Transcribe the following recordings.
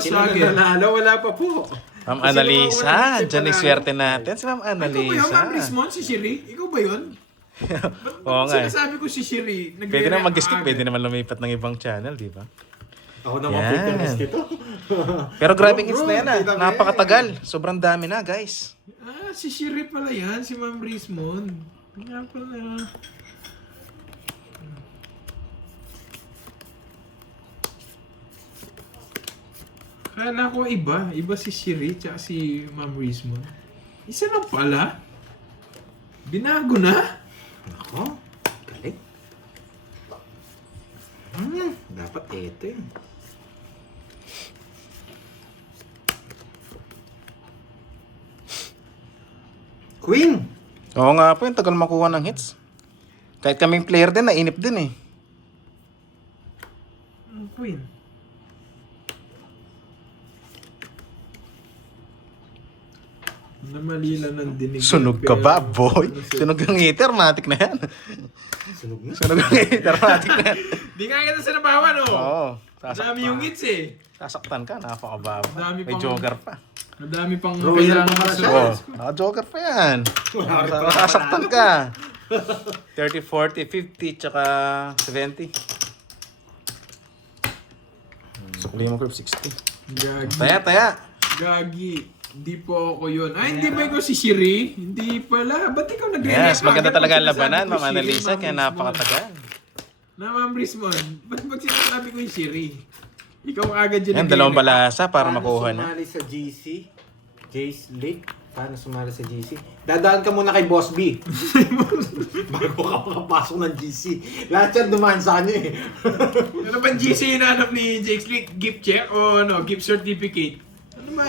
Swagger. Nanalo, wala pa po. Ma'am Kasi Annalisa, wala dyan yung swerte natin. Si Ma'am Ikaw ba yun, Annalisa. Ma'am Rismon? Si Shiri? Ikaw ba yun? Oo nga eh. Sinasabi ko si Shiri. Pwede naman mag-skip, pwede naman lumipat ng ibang channel, di ba? Ako naman Yan. Peter dito. Pero grabing hits Bro, na yan ah. kita mo Napakatagal. Sobrang dami na, guys. Si Shiri pala yan. Si Ma'am Rismon. Nga pala. Kala ko iba. Iba si Shiri tsaka si Ma'am Rismon. Isa lang pala. Binago na. Ako? Galing. Dapat ito yun. Queen! Oo nga po, yung tagal makuha ng hits. Kahit kaming player din, nainip din eh. Queen. Namalila ng dinig. Sunog ka ba, boy? Sunog ang heater, matik na yan. Sunog na. Sunog ang heater, matik na yan. Di nga kita sa nabawan, oh. Oo. Dami yung hits eh. Sasaktan ka, napakababa. Dami May pang- joker pa. Madami pang Royal kailangan pa pala siya. Oo, naka-joker pa yan. Wala rin pala Sasaktan ka. 30, 40, 50, tsaka 70. Sukli mo ko 60. Gagi. Taya. Gagi. Hindi po ako yun. Ay, hindi ba ikaw si Shiri? Hindi pala. Ba't ikaw Yes, maganda talaga ang labanan, Ma'am Ma'am Annalisa, kaya napakatagal. Na Ma'am Rismon, ba't sinasabi ko yung Shiri? Ikaw agad yun. Yan, dalawang balasa para makuha na. Sumali sa GC? Jace League? Paano sumali sa GC? Dadaan ka muna kay Boss B. Bago ka makapasok ng GC. Lahat yan dumaan sa kanya eh. Ano ba GC hinahanap ni Jake Slick? Gift check o ano? Gift certificate? Ano ba?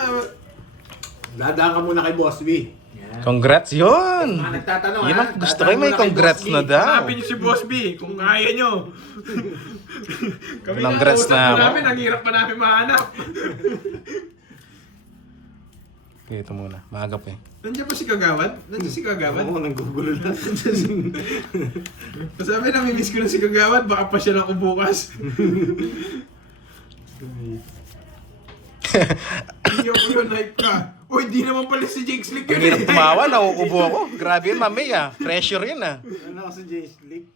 Dadaan ka muna kay Boss B. Yan. Congrats yun! Mga nagtatanong Yun ha? ang gusto Dadaan ko, may muna kay congrats Boss B. na daw. Hanapin niyo si Boss B kung kaya nyo. Kami Congrats usap na ako. namin, ang hirap pa namin mahanap. Okay, ito muna. Maagap eh. Nandiyan ba si Kagawad? Nandiyan si Kagawad? Oo, nanggugulo lang. Sabi na, miss ko na si Kagawad, baka pa siya lang bukas. Iyo ko yun, hype ka. Uy, di naman pala si Jake Slick Ang yun. hirap tumawa, nauubo ako. Grabe yun, mami ah. Pressure yun ah. Ano ako sa Jace League?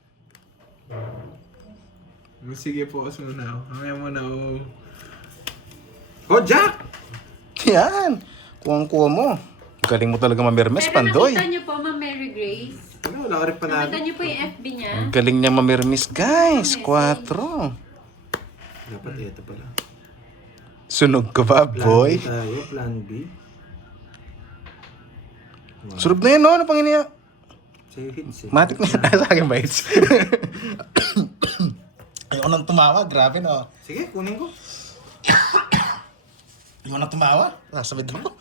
Sige po, muna ako. Mamaya muna ako. Oh, Jack! Yan. Kuwang-kuwa mo. Galing mo talaga mamirmes, Pero Pandoy. nakita niyo po, Ma'am Mary Grace. Ano, wala ka rin panalo. Nakita niyo po yung FB niya. Ang galing niya mamirmes, guys. 4. Dapat ito pala. Sunog ka ba, Plan boy? B tayo, plan B. Sunog na yun, no? Ano pang iniya? Sa'yo hits eh. Matik na yan. Sa akin ba hits? Ayoko nang tumawa. Grabe, no? Sige, kunin ko. Ayoko nang tumawa. Nasabit ako.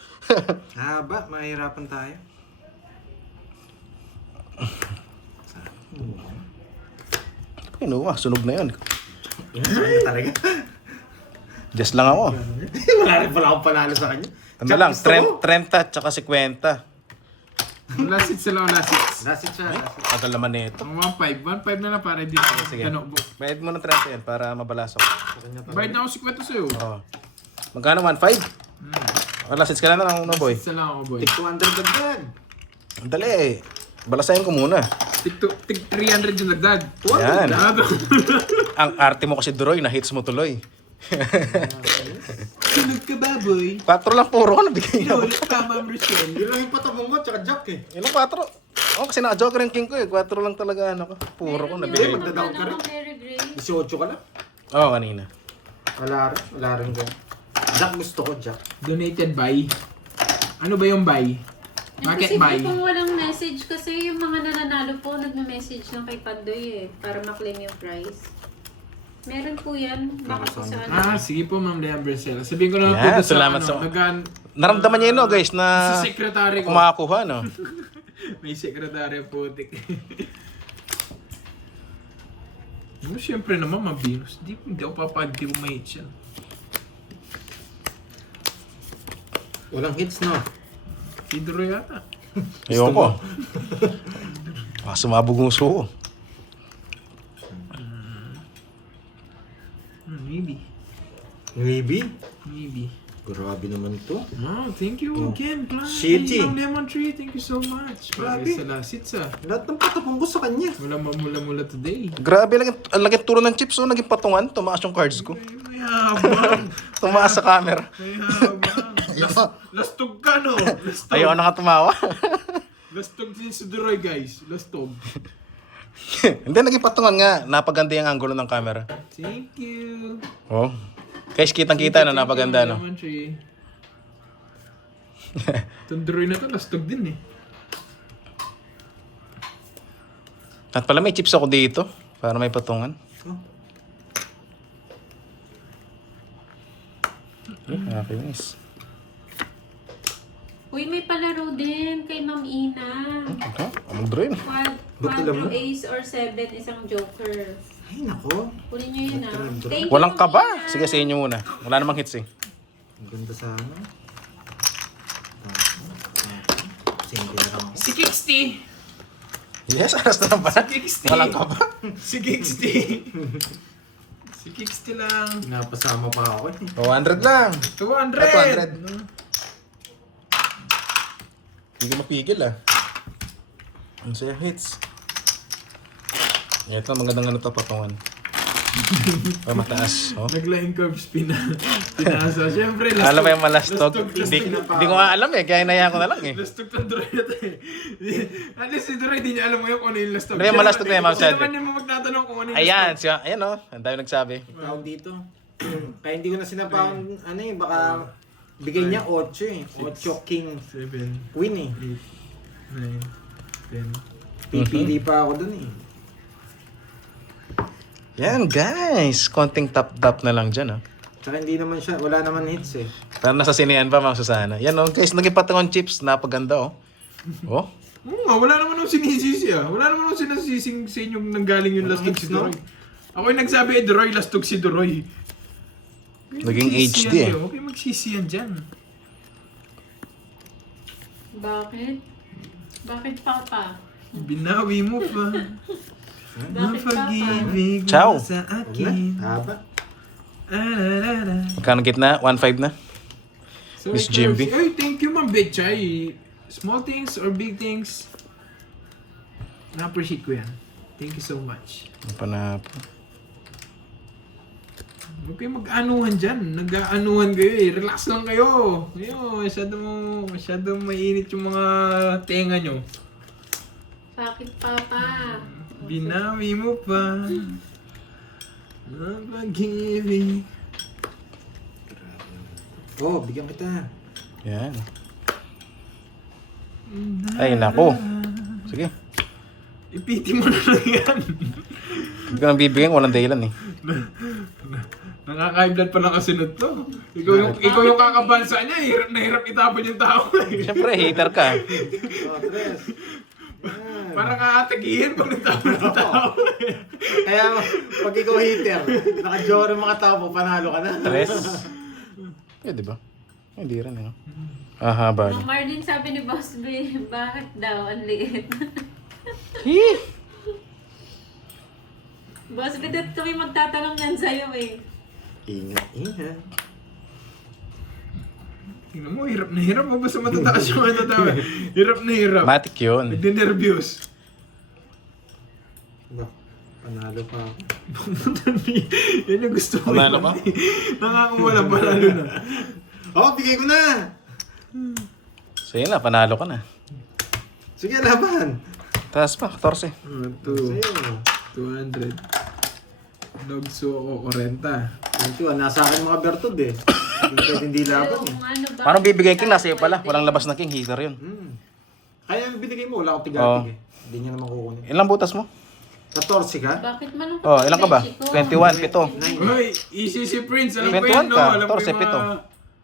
Haba, mahirapan tayo. Pinuha, sunog na yun. Talaga. Just lang ako. Wala rin pala akong panalo sa kanya. Ano Jack, lang, gusto ko. 30 tsaka 50. Last hits sila, last hits. Last hit siya. last hit. Tagal naman nito. Ang 1-5. 1-5 na lang para hindi ako Sige. tanong. Bayad mo ng 30 yan para mabalasok. Sa kanya talaga. Bayad na ako si Kwento sa'yo. Oo. Magkano 1.5? Wala, since ka na lang una, boy. Isa lang ako, boy. Take 200 dagdag. Ang dali eh. Balasahin ko muna. Tig 300 yung nagdag. Yan. Ano? Ang arte mo kasi, Duroy, na-hits mo tuloy. Sunog ka ba, boy? 4 lang puro ko nabigay na. Ulit ka, Ma'am Rochelle. Yun lang yung patabong ko, tsaka Jack eh. Ilang 4? Oh, kasi naka-joker yung king ko eh. 4 lang talaga ano ko. Puro ko Meron nabigay. yung magda-down ka rin. Ma'am Mary Grace. 18 ka lang. Oo, kanina. Wala rin ko. Jack gusto ko, Jack. Donated by. Ano ba yung buy? Bakit buy? Imposible kung walang message kasi yung mga nananalo po nagme-message lang kay Pandoy eh para ma-claim yung prize. Meron po yan. Baka po sa ano. Sige po, Ma'am Leah Bracela. Sabihin ko na Yan, po sa salamat ano, sa- Naramdaman niya yun, no, guys, na sa sekretary ko. kumakakuha, no? May sekretary putik. Siyempre naman, mabinus. Hindi ako papad, hindi ko ma-hit yan. Walang hits na. Tidro yata. Ayoko. Sumabog ng suko. Maybe. Maybe? BB. Grabe naman to. Wow, thank you again, Clyde. Shitty. Yung lemon tree, thank you so much. Grabe. Grabe sa lasits ah. Lahat ng patapong ko sa kanya. Wala mamula-mula today. Grabe, laging turo ng chips. Oh, naging patungan. Tumaas yung cards ko. May habang. Tumaas sa camera. May habang. Lastog ka, no? Lastog. Ayaw na nga tumawa. Lastog din si Duroy, guys. Lastog. Hindi, naging patungan nga. Napaganda yung angulo ng camera. Thank you. Oh. Guys, kitang-kita na napaganda, no? Lemon tree. Itong Duroy na to, lastog din eh. At pala may chips ako dito. Para may patungan. Nakakainis. Uy, may palaro din kay Ma'am Ina. Okay, anong drain? Ba't alam mo? 4 ace or 7, isang joker. Ay, nako. Kunin nyo yun ah. Thank you, Walang Ma'am kaba. Ina. Sige, sa inyo muna. Wala namang hits eh. Ang ganda sana. Simple na lang ako. Si Kixty! Yes, aras na ba? Kixty! Walang kaba. Si Kixty! Si Kixty lang. Napasama pa ako eh. 200 lang. 200! 200. Hindi ko mapigil ah. Ang saya hits. Ito, magandang ano to patungan. Oh, mataas. Oh. Nag-line curves pinasa. Siyempre, lastog. Alam mo yung malastog? Hindi ko nga alam eh, kaya inayaan ko na lang eh. Lastog ng Duroy na to eh. At least si Duroy, di niya alam mo yung kung ano yung lastog. Ano yung malastog na yung Ma'am Chad? Sino naman yung magtatanong kung ano yung Ayan, lastog? siya, ayan oh, ang dami nagsabi. Tawag dito. Kaya hindi ko na sinapawan, ano eh, baka bigay niya 8 eh. 8 king 7, queen eh. 8, 9, 10. Pipili pa ako dun eh. Yan guys, konting tap-tap na lang dyan oh. Tsaka hindi naman siya, wala naman hits eh. Parang nasa sinehan pa Ma'am Susana. Yan oh, guys, naging patungan chips, napaganda oh. Oh, Oo nga, wala naman akong sinisisi ah. Wala naman akong sinasising sa inyong nanggaling yung lastog si no? Duroy. Ako yung nagsabi eh, Duroy, lastog si Duroy. Naging Magsisi HD yan eh. eh. Okay, magsisi yan dyan. Bakit? Bakit, Papa? Binawi mo pa. Bakit, Mapag-ibig Ciao. mo sa Wala, akin. haba. Ararara. magkano gitna? 1.5 na? So, Miss ikaw, Jimby. Ay, thank you, Ma'am Betchay. Small things or big things, na-appreciate ko yan. Thank you so much. Ano pa na po? Huwag kayo mag-anuhan dyan. Nag-aanuhan kayo eh. Relax lang kayo. Ngayon, masyadong mainit yung mga tenga nyo. Bakit, Papa? Binawi mo pa. Ang pag-ibig. Oh, bigyan kita. Yan. Ay, nako. Sige. Ipiti mo na lang yan. Hindi ko nang bibigyan, walang dahilan eh. Nakaka-high blood pa ng kasunod to. Ikaw yung kakabansa niya. Hirap na hirap itapon yung tao eh. Siyempre, hater ka. Oh, tres. Parang kakatagihin pag nagtapon ng tao. Kaya pag ikaw hater, naka-jory mga tao, panalo ka na. Tres. Eh, di ba? Hindi rin eh. Aha, bali. Nung Marlin sabi ni Boss B, bakit daw? Ang liit. Boss B, dat kami magtatanong yan sa'yo eh. Ingat, ingat. Tingnan mo, hirap na hirap mo. Basta matataas yung matatawa. Hirap na hirap. Matic yun. Nagde-nervyos. Ba, panalo pa ako. Yan yung gusto ko. Panalo ka? Nakakumala, panalo na. Oh, bigay ko na! So yun na, panalo ka na. Sige, laban! Taas pa, 14. 200. 200. Nagso ako 40. Nasa akin mga bertod eh. Hindi pwede hindi laban eh. Ano ba? Paano bibigay king? Nasa iyo pala. Walang labas na king, hater yun. Kaya yung binigay mo, wala akong tigatig eh. Hindi niya naman kukunin. Ilang butas mo? 14 ka? Bakit malungkot? Oh, ilang ka ba? Chico? 21, 7. Hoy, easy si Prince. Alam ko 21 yan, no? ka, Alam ko 14, yung mga...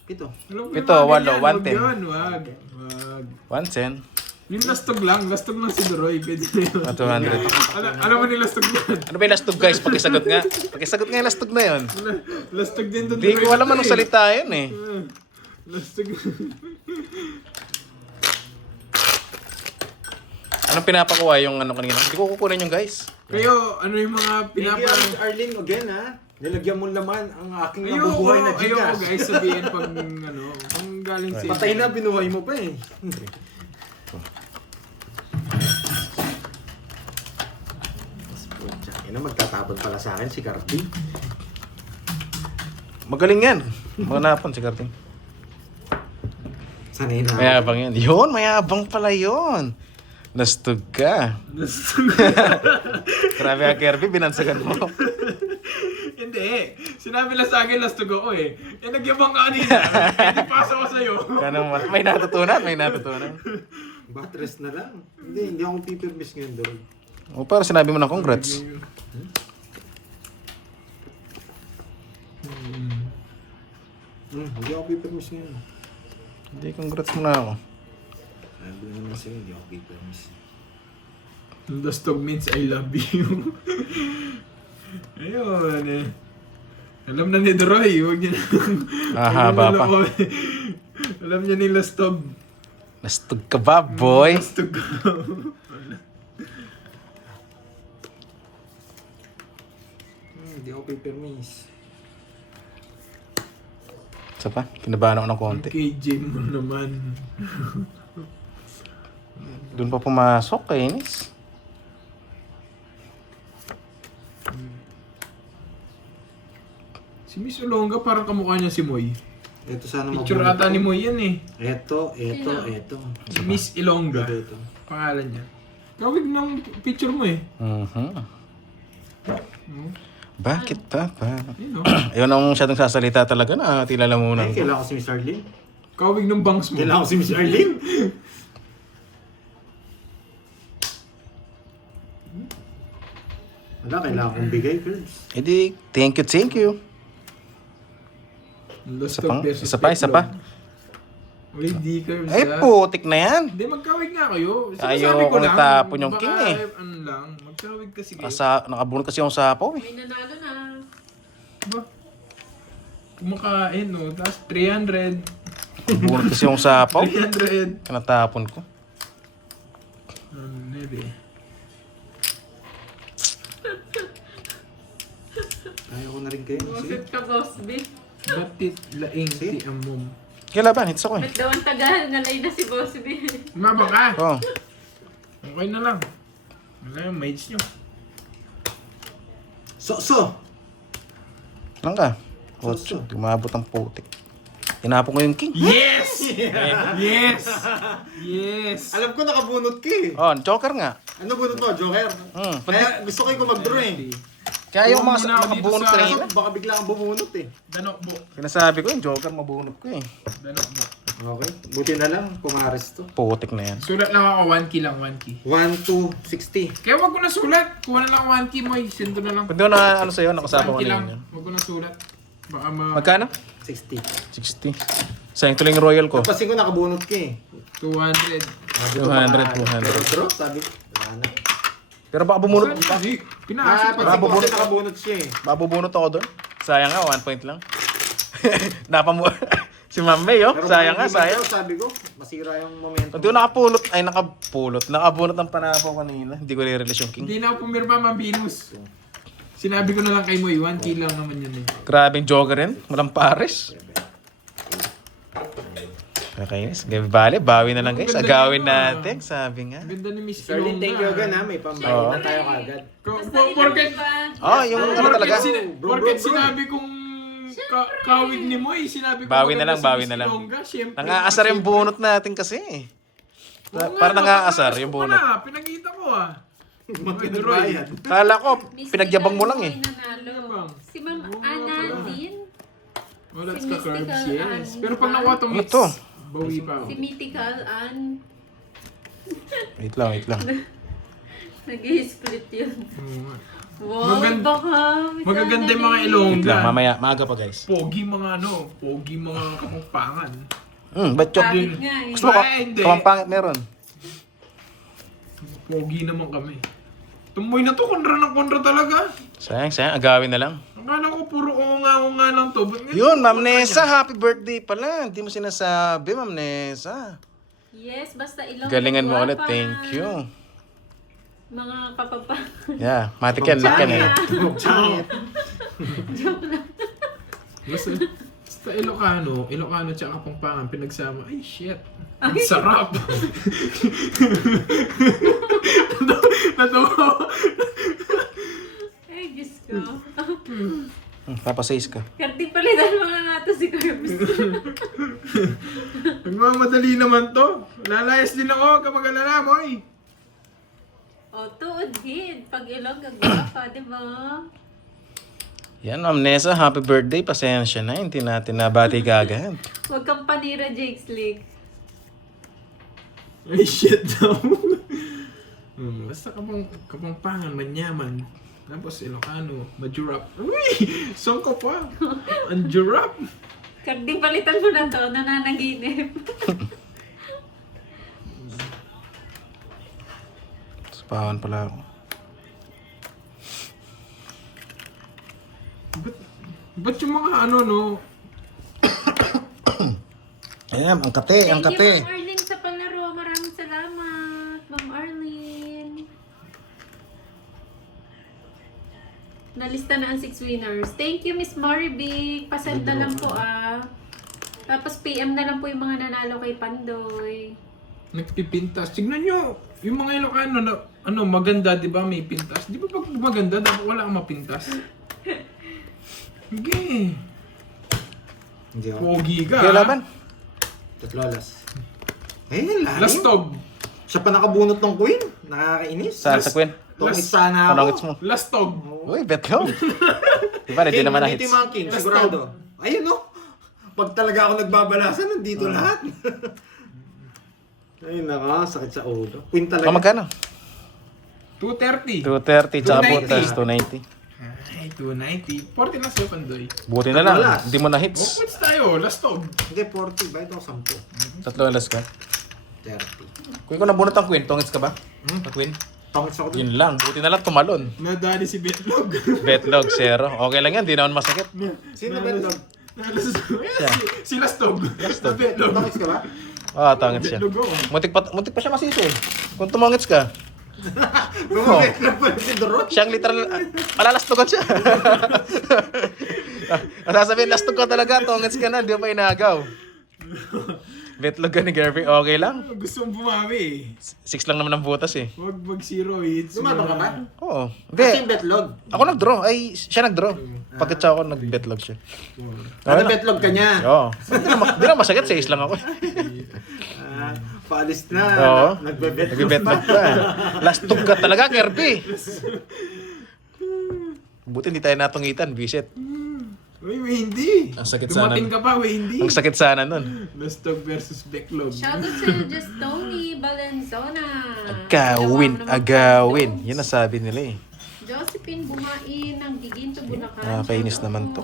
7. Alam ko yung Pito, mga walo, ganyan. 110. Wag yun, wag. Wag. 110. Yung lastog lang si Duroy. Pwede na yun. 200. Alam mo ni lastog yan. Ano ba yung lastog guys? Pakisagot nga. Pakisagot nga yung lastog na yun. Lastog din to Hindi ko alam anong salita yun eh. Lastog. Anong pinapakuha yung ano kanina? Hindi ko kukunin yung guys. Kayo, ano yung mga Thank you, pinapa... Arlene, again ha. Nilagyan mo naman ang aking Ayoko, nabubuhay na ayoko Gcash. guys sabihin pag ano, pang galing sa... Patay na, binuhay mo pa eh. Ina, magtatapon pala sa akin si Carty. Magaling yan. Manapan si Karting. Sanay na. Mayabang yan. Yun, mayabang pala yun. Nastug ka. Grabe ka, Kirby, binansagan mo. Hindi. Sinabi lang sa akin, lastog ako eh. Eh, nagyabang ka kanina. Hindi pasa ko sa'yo. Ganun, may natutunan, may natutunan. Batres na lang. Hindi ako pipirmis ngayon doon. O, para sinabi mo na congrats. Hindi ako pipirmis ngayon. Hindi, congrats mo na ako. Sabi naman sa'yo, hindi ako pipirmis. Lastog means I love you. Ayun eh. Alam na ni Droy, huwag niya na. Haba pa. Alam niya ni lastog. Nastug ka ba, boy? Lastog. Hindi ako pipirmis. Isa pa, kinabahan ako ng konti. KJ mo naman. Doon pa pumasok, kainis. Si Miss Olonga parang kamukha niya si Moy. Ito sana Picture ata ni Moy yan eh. Ito. Si Miss Ilongga. Ito. Pangalan niya. Kawig ng picture mo eh. Bakit pa? Ayun o. Ayun ang masyadong sasalita talaga na tila lamunan Ay, ko. kailangan ko si Miss Arlene. Kawig ng bangs mo. Kailangan ko si Miss Arlene. Wala, kailangan kong bigay, Curbs. E di, thank you. Lost Isa of versus isa pa. Petlog. Uy, di ka. Ay, putik na yan. Hindi, magkawig nga kayo. Ayaw Sinasabi ko kong lang. itapon yung baka, king eh. Ano lang, magkawig kasi kayo. Nakabunod kasi yung sapaw eh. May nanalo na. Ba? Kumakain no. Tapos 300. Nakabunod kasi yung sapaw. 300. Kanatapon ko. Nebe. Ayaw ko na rin kayo. Buset ka, Boss B. Batit laing ti amom. Kailaban, hits ako eh. Ba't daw ang tagal? Nalay na si Boss B. Umabang ka. Oh, Okay na lang. Wala yung mates nyo. So. lang ka. Otso, tumabot ang putik. Tinapon ko yung king. Yes! Yes! Yes! Alam ko nakabunot ka eh. Oh, joker nga. Ano bunot mo, Joker? Kaya gusto ko yung mag-draw eh. Kaya yung Muna ako mga dito bunot sa- kanina. Kaso baka bigla kang bumunot eh. Danokbo. Sinasabi ko yung joker mabunot ko eh. Danokbo. Okay. Buti na lang, pumares to. Putik na yan. Sulat lang ako 1 key lang, 1 key. 1 to 60. Kaya wag ko na sulat. Kuha na lang 1 key mo. Send ko na lang. Pwede ko na ano sa'yo, nakasama 1 ko key na lang. yun yan. Wag ko na sulat. Baka Magkano? 60. 60. Sayang tuloy yung royal ko. Kasi ko nakabunot ka eh. 200. 200, 200. Pero draw, sabi ko. Wala na. Pero baka bumunot. Pinasok pa. Pansin ko kasi nakabunot siya eh. Mabubunot ako doon. Sayang nga, 1 point lang. Napamu... si Ma'am May, oh. Pero Sayang nga, kung hindi sayang. mag-draw, sabi ko, masira yung momentum. Hindi ko nakapulot. Ay, nakabunot ng panapaw kanina. Hindi ko i-release yung king. Hindi na ako pumirma, Ma'am Venus. Sinabi ko na lang kay Moy, 1 key lang naman yun eh. Grabing joker rin. Walang pares. Kakainis. Bale, bawi na lang guys. Ang ganda Agawin nito, ah. natin. Sabi nga. Ang ganda ni Miss Sterling, Ilongga. thank you again ha. May pambahin Oo. na tayo kagad. Porket Oh, yung ano talaga. Porket sinabi kong kawig ni Moy, sinabi ko Bawi na lang, maganda si bawi Miss na lang. Ilongga, syempre. Nangaasar yung bunot natin kasi. Para nangaasar yung bunot. Pinakita ko ah. Magpinagbayad. Kala ko, pinagyabang mo lang eh. Nanalo. Si Ma'am Ana din. Oh, that's Si the curves, Mystical yes. Ann, Pero pag diba? nakuha to Ano mix, to? bawi pa ako. Si Mythical Ann. Wait lang. Nag-i-split yun. Oo nga. Wow, Maganda- baka. Magaganda yung mga Wait Ilongga. lang, mamaya, maaga pa guys. Pogi mga kapangpangan. Ba't yung... Bakit nga eh. Gusto mo ka? Ay, hindi. Kamampangit meron. Pogi naman kami. Tumoy na to, kontra talaga. Sayang, agawin na lang. Akala ko puro oo nga lang to. Ba't ngayon- Yun, Ma'am Nessa, happy birthday pala. Hindi mo sinasabi, Ma'am Nessa. Yes, basta ilong. Galingan mo ulit, Guwapa. thank you. Mga kapapa. Yeah, matik yan, look yan eh. Tumog Joke lang. Basta Ilocano tsaka Kapampangan pinagsama. Ay, shit. Ang sarap. Natuwa. Ay, Diyos ko. Papasayis ka. Kardi palitan mga nga to si Curbs. Nagmamadali naman to. Lalayas din ako kapag alala mo eh. O, tuod hid. Pag ilog, gagwapa, di ba? Yan, Ma'am Nessa, happy birthday. Pasensya na, hindi natin nabati ka agad. Huwag kang panira, Jake Slick. Ay, shit daw. Basta Kapampangan, manyaman. Tapos Ilocano, majurap. Uy! Song ko pa. Ang jurap. Kardi palitan mo na to, nananaginip. Sapawan pala ako. Ba't yung mga ano, no? Ayan, ang kate, ang Thank you, kate. Ma'am Arlene, sa palaro. Maraming salamat, Ma'am Arlene. Nalista na ang 6 winners. Thank you, Miss Maribig. Pasend na lang po, Tapos PM na lang po yung mga nanalo kay Pandoy. Nagpipintas. Tignan nyo, yung mga Ilocano na, maganda, di ba, may pintas. Di ba pag maganda, dapat wala kang mapintas? Sige. Hindi ako. Pogi ka. Kaya laban? Tatlolas. Ayun, lalim. Lastog. Siya pa nakabunot ng queen. Nakakainis. Saan sa Queen? Tungit sana ako. Panongits mo. Lastog. Uy, bet ko. Diba, hindi naman na Nandito hits. yung mga king, sigurado. Ayun no. Pag talaga ako nagbabalasan, nandito lahat. Ay naka, sakit sa ulo. Queen talaga. Magkano? 230. 230, tsaka 290. butas, 290. Ay, 290. 40 na sa'yo, Pandoy. Buti na lang, Tatlolas. hindi mo na Oh, hits. quits tayo. Lastog. Hindi, 40 ba? Ito 10. Tatlo alas ka. 30. Kung ikaw nabunot ang Queen, tongits ka ba? Ang Queen? Tungit ako dun. Yun lang, buti na lang tumalon. Nadali si Betlog. Betlog, 0. Okay lang yan, di naman masakit. Sino ba ito? Si Lastog. Lastog. Betlog. Tungit ka ba? Ah, tongits siya. Betlog ako. Muntik pa siya masisi. Kung tumongits ka, Bumabit lang pala si Dorot. siyang literal, malalastogan siya. Sasabihin, lastog ka talaga, tongits ka na, di mo pa inagaw. Betlog ka ni Gerby, okay lang. Gusto mong bumawi eh. 6 lang naman ang butas eh. Huwag mag-zero hits. Lumaban ka ba? Oo. Kasi yung Hindi, betlog. ako nag-draw. Ay, siya nag-draw. Pagkatsa ako, nag-betlog siya. Ano betlog ka niya? Oo. Di na masakit, 6 lang ako. Paalis na. Oo. Nagbe-betlog Nag-betlog pa. Lastog ka talaga, Kirby. Buti hindi tayo natungitan, visit. Uy, may hindi. Ang sakit sana. Dumating ka pa, may hindi. Ang sakit sana nun. Lastog versus Betlog. Shoutout sa'yo, Just Tony Valenzona. Agawin, agawin. Yan ang sabi nila eh. Josephine Bumain ng Giginto, Bulacan. Nakakainis naman to.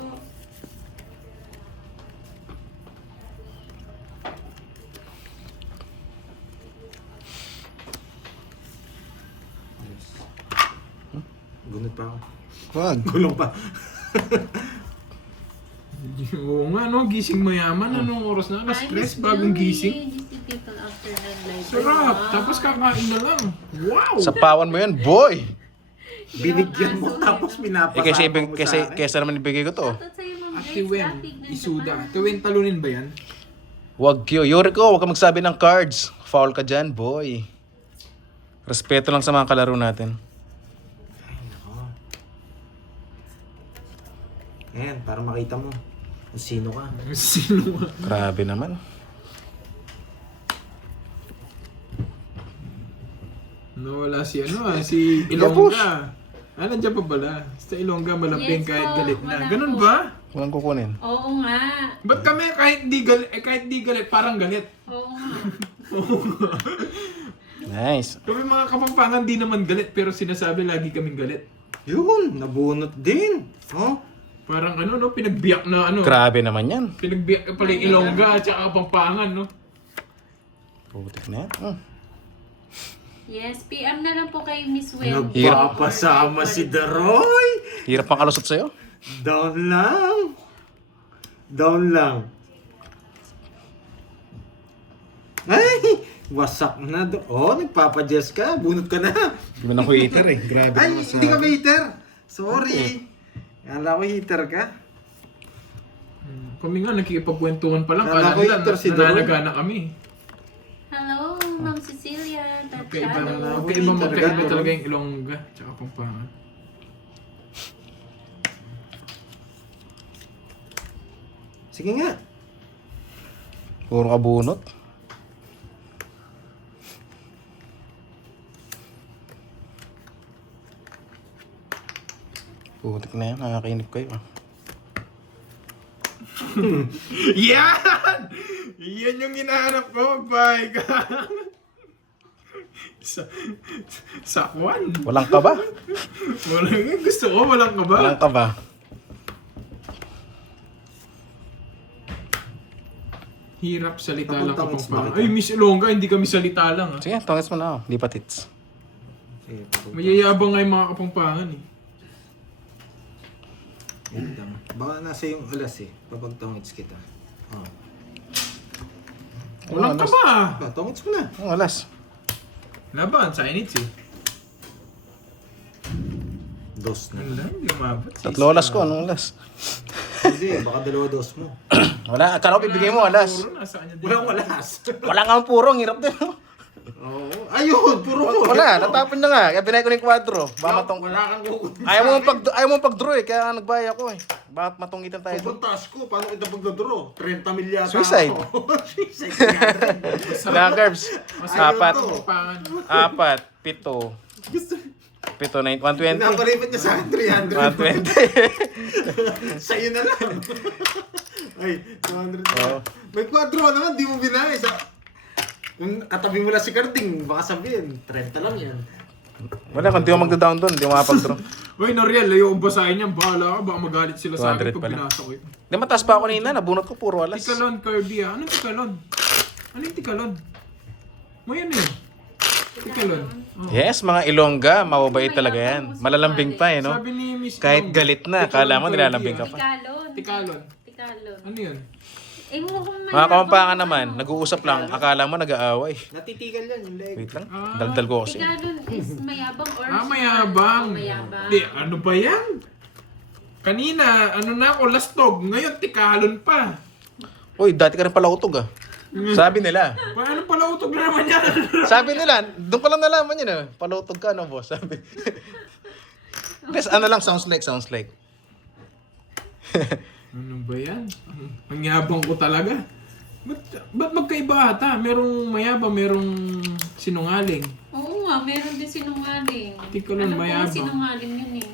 Gunot pa ako. Wag. Gulong pa. Oo nga, no? Gising mayaman. Anong oras na? Alas 3, bagong gising. People after nag-live. Sarap. Tapos kakain na lang. Wow! Sapawan mo yan, boy! Binigyan mo tapos pinapasama Eh, kasi, mo kasi, sa akin. kesa naman ibigay ko to. Shoutout sa'yo, Ma'am Ate Grace Wen, Lapig ng Isuda. Japan. Ate Wen, talunin ba yan? Wag yun. Yuriko, huwag ka magsabi ng cards. Foul ka dyan, boy. Respeto lang sa mga kalaro natin. Ay, nako. Ayan, para makita mo kung sino ka. Sino ka? Grabe naman. Nawala si si Ilongga. Nandiyan pa pala. Sa Ilongga, malambing Yes kahit po, galit na. wala Ganun po. ba? Walang kukunin. Oo nga. Ba't kami kahit di galit, parang galit? Oo nga. Nice. Kami mga Kapampangan di naman galit, pero sinasabi lagi kaming galit. Yun, nabunot din. Oh, Parang no, pinagbiyak na Grabe naman yan. Pinagbiyak ka pala yung Ilongga at saka Kapampangan, no? Putik na yan. Yes, PM na lang po kay Miss Wen. nagpapasama si Daroy. Hirap pang kalusot sa'yo. Down lang. Down lang. Ay, wasak na do. Oh, nagpapadyes ka. Bunot ka na. Hindi mo na waiter eh. Grabe Ay, naman sa... hindi ka waiter. Sorry. Kala ko heater ka. Kami nga, nakikipagkwentuhan pa lang. Kala Kala ko nila, ito si Doron. nalalaga na kami. Hello, Ma'am Cecilia. Magkaiba Tachado. magkaiba talaga yung Ilongga. Tsaka Pampangan. Sige nga. Puro kabunot. Putik na yan, nakakinip kayo. Yan! Yan yung hinahanap ko, bye ka. Sakwan. Walang ka ba? Walang, gusto ko, walang ka ba? Walang ka ba? Hirap salita lang Papuntang Kapampangan. Ismail. Ay, Miss Ilongga, hindi kami salita lang. Sige, tongits mo na ako. Di pa tits. Sige, Mayayabang nga yung mga Kapampangan eh. wait lang. Baka nasa yung alas eh. Papagtongits kita. Oh. Walang ka ba? Tongits mo na. Ang alas. Laban, sa inits eh. Dos na. Wala, hindi umabot. Tatlo alas ko, anong alas? Hindi, baka dalawa dos mo. Wala, akala ko bibigay mo alas. Puro nasa kanya din. Walang walas. Wala nga ang puro, ang hirap din. Oo. Ayun, puro ko. Wala, natapon na nga. Kaya binay ko na yung kwadro. Baka matong... Wala kang kukunin. Ayaw mo pag-draw eh, kaya nagbaya ko eh. Baka matungitan tayo. Pupuntas ko, paano kita pagdodro? 30 milyata Suicide. ako. Suicide nga. Wala, Garbs. Apat. Kapampangan. 4, 7. Gusto. 7, 9, 120. Pinapalipat niya sa akin 300. 120. Sa'yo na lang. Ay, 200 na. Oo. May quadro naman, di mo binay. Kung katabi mo lang si Carding, baka sabihin, 30 lang yan. Wala, kung di ko magda-down doon, di ko makapag-draw. Uy, Noriel, layo ang basahin yan. Bahala ka, baka magalit sila sa akin 200 pag pala. binasa ko ito. Di mataas pa ako kanina, nabunot ko puro alas. Tikalon, Kirby ah. Anong tikalon? Ano yung tikalon? Mo yan eh. Tikalon. Oh. Yes, mga Ilongga, mababait talaga yan. Malalambing pa eh, no? Sabi ni Miss Kahit Ilongga, galit na, tikalon, kala mo Kirby, nilalambing ka ah. pa. Tikalon. Tikalon. Tikalon. Ano yun? Eh, mo kung may Mga kapampangan habang naman, ano. nag-uusap lang, akala mo nag-aaway. Natitigal yan yung leg. Wait lang, Ah. daldal ko kasi. Tikalon is mayabang or Mayabang. Oh, mayabang. Di, ano ba yan? Kanina, ano na ako, lastog. Ngayon, tikalon pa. Uy, dati ka rin pala utog ah. Sabi nila. Paano pala utog na naman yan? Sabi nila, doon ko lang nalaman yun ah. Palutog ka no, boss. Sabi. Yes, ano lang, sounds like. Ano ba yan? Ang yabang ko talaga. Ba't magkaiba ata? Merong mayabang, merong sinungaling. Oo nga, meron din sinungaling. Tikalon, Alam ko mayabang. sinungaling yun eh.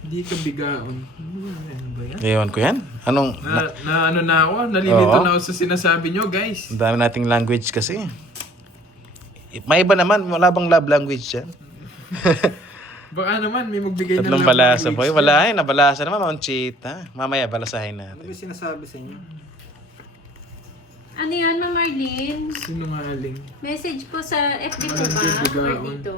Hindi ka bigaon. Ano ba yan? Ewan ko yan. Anong, Na ano na ako? Nalilito Oo. na ako sa sinasabi nyo, guys. ang dami nating language kasi. May iba naman, wala bang love language yan? Baka naman, may magbigay ng Tatlong love balasa, language. boy. Wala eh, nabalasa naman, Mount Cheetah. Mamaya, balasahin Ano ba natin. sinasabi sa inyo? Ano yan, Ma'am Arlene? Sinungaling. Message po sa FB ko Walang ba? Or bibigaon. dito?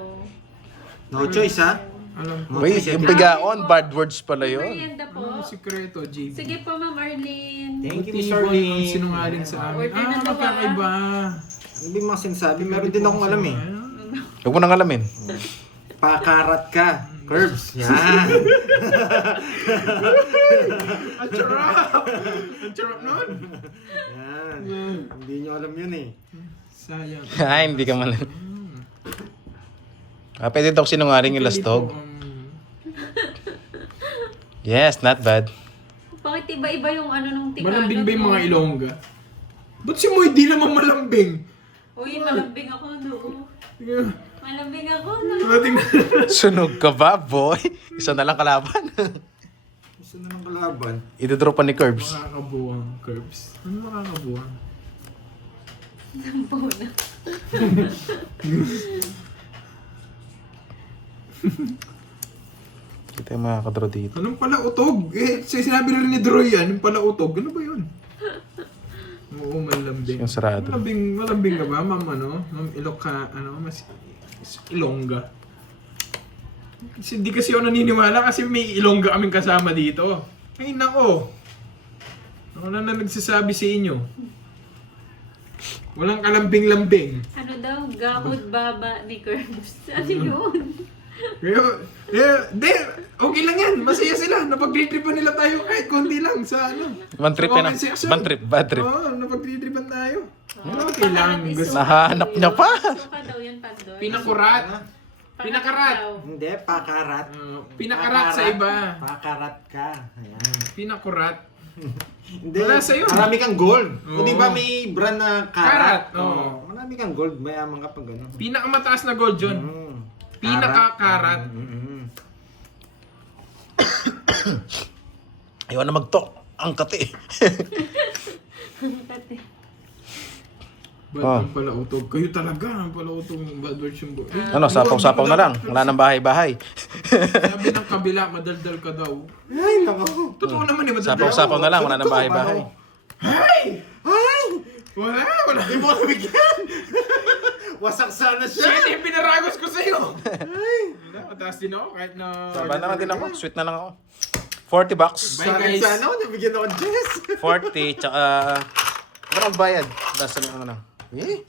No choice ha? Alam ko. Uy, yung bigaon, bad words pala yun. Merienda po. Ano sikreto, JB? Sige po, Ma'am Arlene. Thank you, Motibo Miss ang Arlene. sinungaling sa amin. Order na to, Magkakaiba. Ano ba yung mga sinasabi? Meron din akong alam eh. Huwag mo nang alamin. Pakarat ka. Curbs. Yan. Ang charap! Ang charap nun! Yan. Hindi nyo alam yun eh. Sayang. Ay, hindi ka man. Pwede daw sinungaling yung lastog. Yes, not bad. Bakit iba-iba yung ano nung Tigalog? Malambing ba yung mga Ilongga? Ba't si Moy di naman malambing? Uy, malambing ako, no? Malambing ako, no? Sunog ka ba, boy? Isa na lang kalaban. Gusto na ng kalaban. Idodrop pa ni Curbs. Makakabuwang curves. Ano makakabuwang? Sampo na. Kita yung mga kadro dito. Anong pala utog? Eh, sinabi rin ni Droy yan, yung pala utog. Ano ba yun? Oo, malambing. Yung sarado. Malambing ka ba, ma'am, ano? Ma'am Ilongga. Kasi, hindi kasi ako naniniwala kasi may Ilongga kaming kasama dito. Ay, nako. Ako na nagsasabi sa inyo. Walang kalambing-lambing. Ano daw? Gahod baba ni Curbs. Ano yun? Okay lang yan. Masaya sila. Napag-tripan nila tayo kahit konti lang sa ano. One trip sa yan ah. comment section. One trip, bad trip. Oo, napag-tripan tayo. Okay lang. Gusto. Nahanap niya pa. Suka daw yan, Pandoy. Pinakurat. Pangat Pinakarat. daw. Hindi, pakarat. Pinakarat sa iba. Pakarat ka. Ayan. Pinakurat. Hindi, Wala sa'yo. marami kang gold. Oo. O di ba may brand na Karat, karat? oo. Marami kang gold, mayaman ka pag gano'n. Pinakamataas na gold yun. Pinakakarat. Ayaw na mag-talk. Ang kati. Bad ang pala utog. Kayo talaga ang pala utog. Bad words yung boy. Ano, sapaw-sapaw na lang. Wala nang bahay-bahay. Sabi ng kabila, madaldal ka daw. Ay, nako. Totoo naman eh, madaldal. Sapaw-sapaw na lang. Wala nang bahay-bahay. Hey! Ay! Wala. Hindi mo ako bigyan. Wasak sana siya. Shit, yung pinaragos ko sa'yo. Wala, mataas din ako kahit na... Saba na lang din ako. Sweet na lang ako. 40 bucks. Bye, guys. Sana ako, nabigyan ako ng Jess. 40, tsaka... Ano ang bayad? Basta ano na. Eh?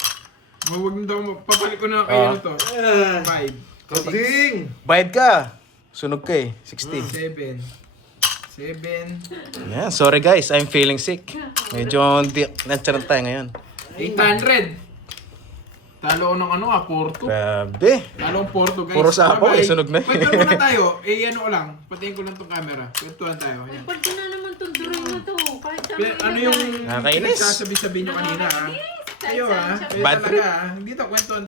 Huwag mo daw, papalit ko na kayo to. 5, Kabing! Bayad ka. Sunog ka eh. 60. 7. Yeah, sorry guys. I'm feeling sick. Medyo nancharan tayo ngayon. 800. Talo ng ano Porto. Grabe. Talo ang Porto, guys. Puro sapaw, Bye-bye. eh, sunog na. Kwentuhan muna tayo. Ano ko lang. Patingin ko lang tong camera. Kwentuhan tayo. Ayan. Pwede na naman itong drawing na to. Kahit saan Pero ano yung Nakakainis. pinagsasabi-sabi nyo kanina ha? Nakakainis. Kayo ha? Kayo Bad talaga ha? Dito, kwentuhan